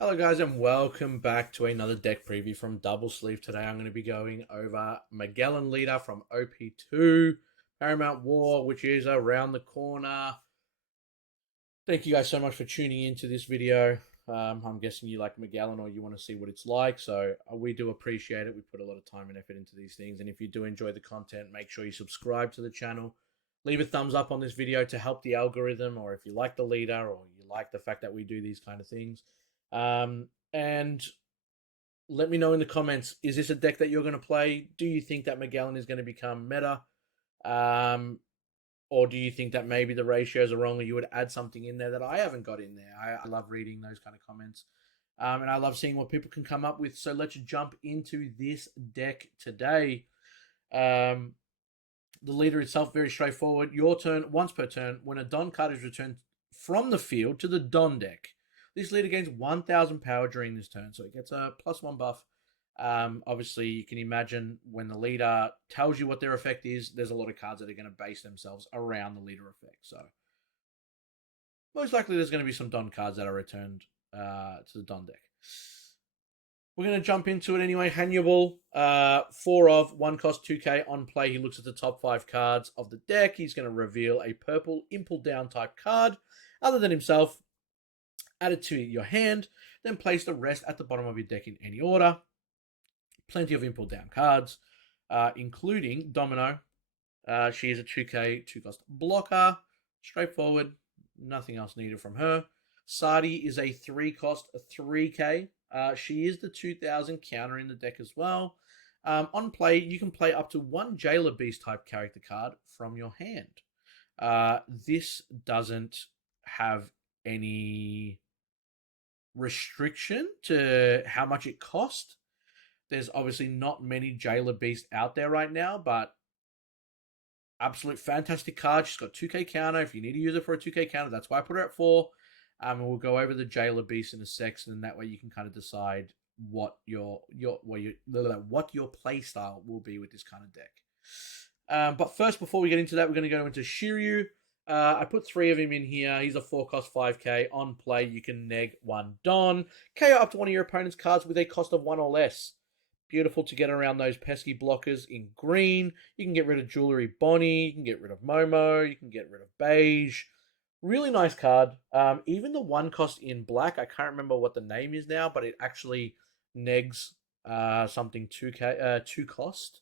Hello guys and welcome back to another deck preview from Double Sleeve. Today I'm going to be going over Magellan Leader from OP2, Paramount War, which is around the corner. Thank you guys so much for tuning into this video. I'm guessing you like Magellan or you want to see what it's like, so we do appreciate it. We put a lot of time and effort into these things, and if you do enjoy the content, make sure you subscribe to the channel. Leave a thumbs up on this video to help the algorithm, or if you like the leader or you like the fact that we do these kind of things. And let me know in the comments, is this a deck that you're going to play? Do you think that Magellan is going to become meta? Or do you think that maybe the ratios are wrong or you would add something in there that I haven't got in there? I love reading those kind of comments. And I love seeing what people can come up with. So let's jump into this deck today. The leader itself, very straightforward. Your turn, once per turn, when a Don card is returned from the field to the Don deck, this leader gains 1,000 power during this turn. So it gets a +1 buff. Obviously, you can imagine when the leader tells you what their effect is, there's a lot of cards that are going to base themselves around the leader effect. So most likely there's going to be some Don cards that are returned to the Don deck. We're going to jump into it anyway. Hannibal, 4 of, 1 cost 2k. On play, he looks at the top 5 cards of the deck. He's going to reveal a purple Impel Down type card other than himself. Add it to your hand, then place the rest at the bottom of your deck in any order. Plenty of Impel Down cards, including Domino. She is a 2k, 2 cost blocker. Straightforward. Nothing else needed from her. Sadi is a 3 cost, 3k. She is the 2000 counter in the deck as well. On play, you can play up to 1 Jailer Beast type character card from your hand. This doesn't have any restriction to how much it costs. There's obviously not many Jailer Beast out there right now, but absolute fantastic card. She's got 2k counter. If you need to use it for a 2k counter, that's why I put her at 4. And we'll go over the Jailer Beast in a section, and that way you can kind of decide what your play style will be with this kind of deck. But first, before we get into that, we're going to go into Shiryu. I put 3 of him in here. He's a 4 cost 5k. On play, you can neg 1 Don. KO up to one of your opponent's cards with a cost of 1 or less. Beautiful to get around those pesky blockers in green. You can get rid of Jewelry Bonnie. You can get rid of Momo. You can get rid of Beige. Really nice card. Even the 1 cost in black, I can't remember what the name is now, but it actually negs something 2 cost.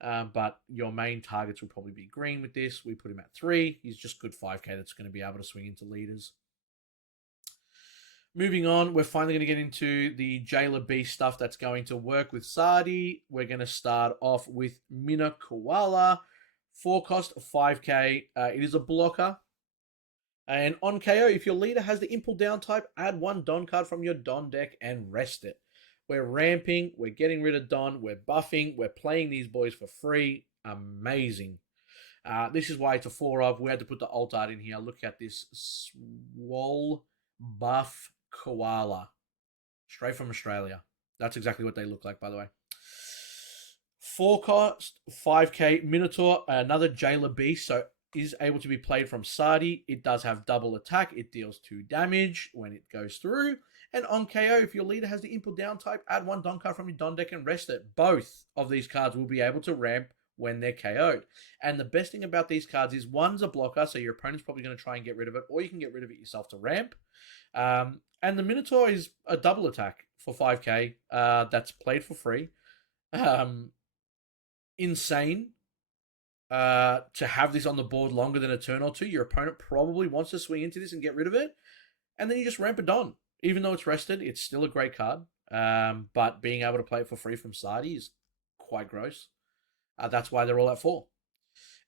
But your main targets will probably be green with this. We put him at 3. He's just good 5k that's going to be able to swing into leaders. Moving on, we're finally going to get into the Jailer Beast stuff that's going to work with Sadi. We're going to start off with Mina Koala. 4 cost 5k. It is a blocker. And on KO, if your leader has the Impel Down type, add 1 Don card from your Don deck and rest it. We're ramping, we're getting rid of Don, we're buffing, we're playing these boys for free. Amazing. This is why it's a 4 of. We had to put the alt art in here. Look at this swole buff koala. Straight from Australia. That's exactly what they look like, by the way. 4 cost, 5k Minotaur, another Jailer Beast, so is able to be played from Sadi. It does have double attack. It deals 2 damage when it goes through. And on KO, if your leader has the Impel Down type, add 1 Don card from your Don deck and rest it. Both of these cards will be able to ramp when they're KO'd. And the best thing about these cards is 1's a blocker, so your opponent's probably going to try and get rid of it, or you can get rid of it yourself to ramp. And the Minotaur is a double attack for 5k that's played for free. Insane. To have this on the board longer than a turn or 2. Your opponent probably wants to swing into this and get rid of it. And then you just ramp it on. Even though it's rested, it's still a great card. But being able to play it for free from Sadi is quite gross. That's why they're all at 4.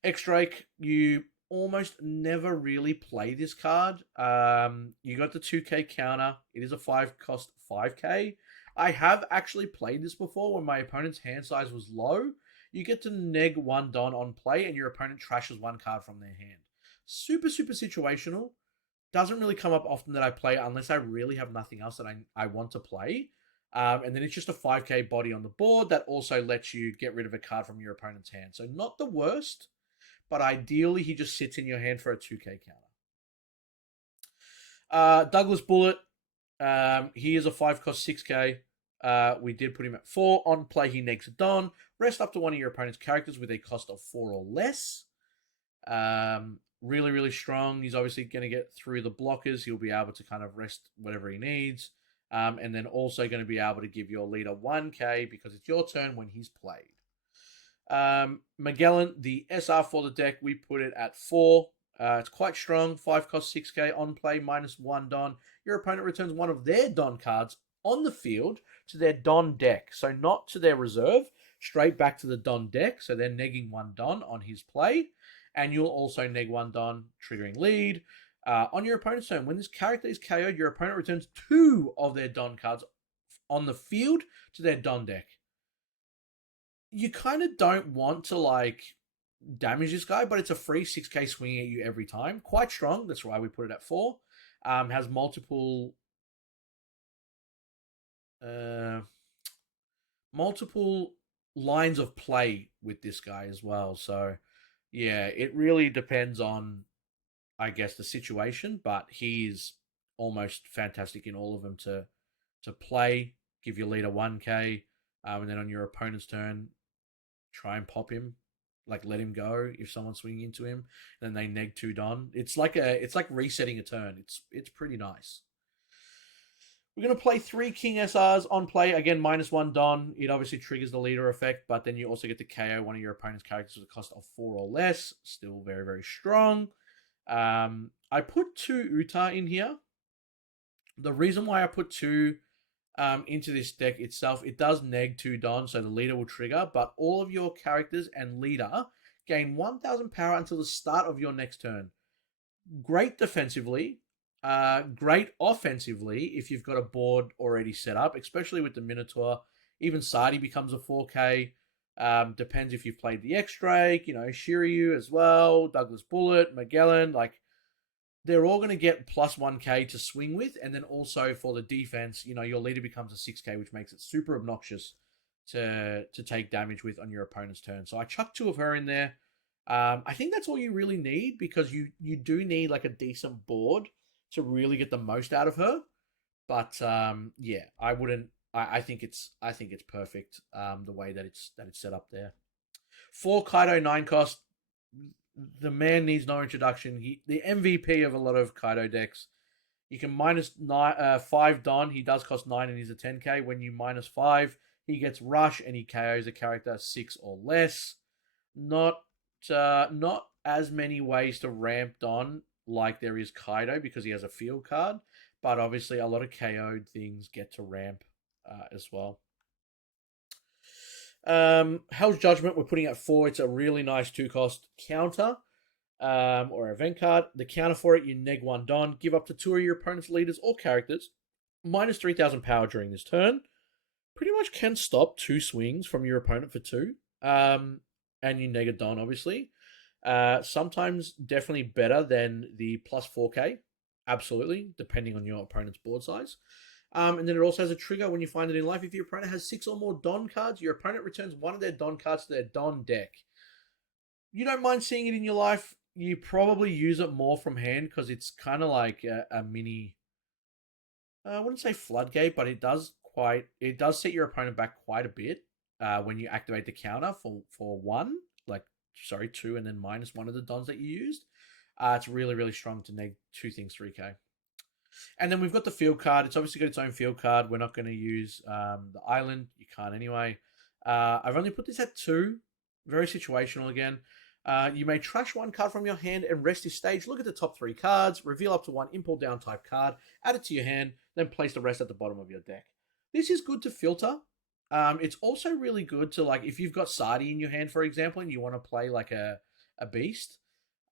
X-Drake, you almost never really play this card. You got the 2k counter. It is a 5 cost 5k. I have actually played this before when my opponent's hand size was low. You get to neg 1 Don on play and your opponent trashes 1 card from their hand. Super, super situational. Doesn't really come up often that I play unless I really have nothing else that I want to play. And then it's just a 5k body on the board that also lets you get rid of a card from your opponent's hand. So not the worst, but ideally he just sits in your hand for a 2k counter. Douglas Bullet, He is a 5 cost 6k. We did put him at 4. On play, he negs a Don. Rest up to one of your opponent's characters with a cost of 4 or less. Really, really strong. He's obviously going to get through the blockers. He'll be able to kind of rest whatever he needs. And then also going to be able to give your leader 1k because it's your turn when he's played. Magellan, the SR for the deck, we put it at 4. It's quite strong. 5 cost 6k. On play, -1 Don. Your opponent returns one of their Don cards on the field to their Don deck. So not to their reserve, straight back to the Don deck. So they're negging 1 Don on his play. And you'll also neg 1 Don, triggering lead. On your opponent's turn, when this character is KO'd, your opponent returns 2 of their Don cards on the field to their Don deck. You kind of don't want to, like, damage this guy, but it's a free 6k swinging at you every time. Quite strong. That's why we put it at 4. Has multiple lines of play with this guy as well. So, yeah, it really depends on, I guess, the situation, but he's almost fantastic in all of them to play, give your leader 1k, and then on your opponent's turn, try and pop him, like let him go if someone's swinging into him, and then they neg 2 Don. It's like resetting a turn. It's pretty nice. We're going to play 3 King SRs on play. Again, -1 Don. It obviously triggers the leader effect, but then you also get to KO one of your opponent's characters with a cost of 4 or less. Still very, very strong. I put 2 Uta in here. The reason why I put 2 into this deck itself, it does neg 2 Don, so the leader will trigger, but all of your characters and leader gain 1,000 power until the start of your next turn. Great defensively, great offensively if you've got a board already set up, especially with the Minotaur. Even Sadi becomes a 4k. Depends if you've played the X-Drake, Shiryu as well, Douglas Bullet, Magellan, like, they're all going to get plus 1k to swing with, and then also for the defense, your leader becomes a 6k, which makes it super obnoxious to take damage with on your opponent's turn. So I chucked 2 of her in there. I think that's all you really need, because you do need like a decent board to really get the most out of her. But yeah, I wouldn't. I think it's perfect the way that it's set up there. 4 Kaido 9 cost. The man needs no introduction. The MVP of a lot of Kaido decks. You can -5 Don. He does cost 9 and he's a 10k. When you -5, he gets Rush and he KOs a character 6 or less. Not as many ways to ramp Don like there is Kaido because he has a field card, but obviously a lot of KO'd things get to ramp as well. Hell's Judgment, we're putting at 4. It's a really nice 2 cost counter or event card. The counter for it, you neg 1 Don, give up to 2 of your opponent's leaders or characters -3,000 power during this turn. Pretty much can stop 2 swings from your opponent for 2. And you neg a Don, obviously. Sometimes definitely better than the plus 4k. Absolutely, depending on your opponent's board size. And then it also has a trigger when you find it in life. If your opponent has 6 or more Don cards, your opponent returns one of their Don cards to their Don deck. You don't mind seeing it in your life. You probably use it more from hand because it's kind of like a mini, I wouldn't say floodgate, but it does set your opponent back quite a bit when you activate the counter for 2 and then -1 of the Dons that you used. It's really, really strong to neg 2 things 3k. And then we've got the field card. It's obviously got its own field card. We're not going to use the island. You can't anyway. I've only put this at 2. Very situational again. You may trash 1 card from your hand and rest this stage. Look at the top 3 cards. Reveal up to 1 import down type card. Add it to your hand. Then place the rest at the bottom of your deck. This is good to filter. It's also really good to, like, if you've got Sadi in your hand, for example, and you want to play like a beast,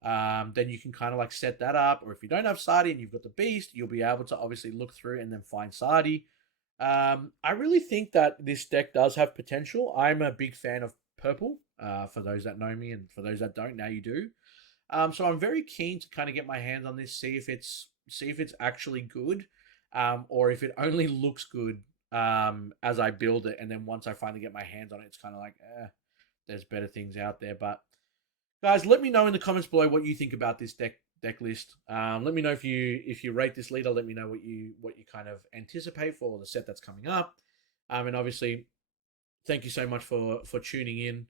then you can kind of like set that up. Or if you don't have Sadi and you've got the beast, you'll be able to obviously look through and then find Sadi. I really think that this deck does have potential. I'm a big fan of purple, for those that know me, and for those that don't, now you do. So I'm very keen to kind of get my hands on this, see if it's actually good, or if it only looks good as I build it, and then once I finally get my hands on it, it's kind of like, there's better things out there. But Guys, let me know in the comments below what you think about this deck list. Let me know if you rate this leader. Let me know what you kind of anticipate for the set that's coming up. And obviously, thank you so much for tuning in.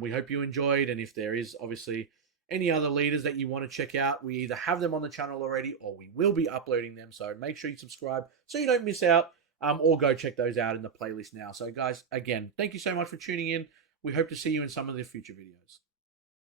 We hope you enjoyed, and if there is obviously any other leaders that you want to check out, we either have them on the channel already or we will be uploading them. So make sure you subscribe so you don't miss out, or go check those out in the playlist now. So guys, again, thank you so much for tuning in. We hope to see you in some of the future videos.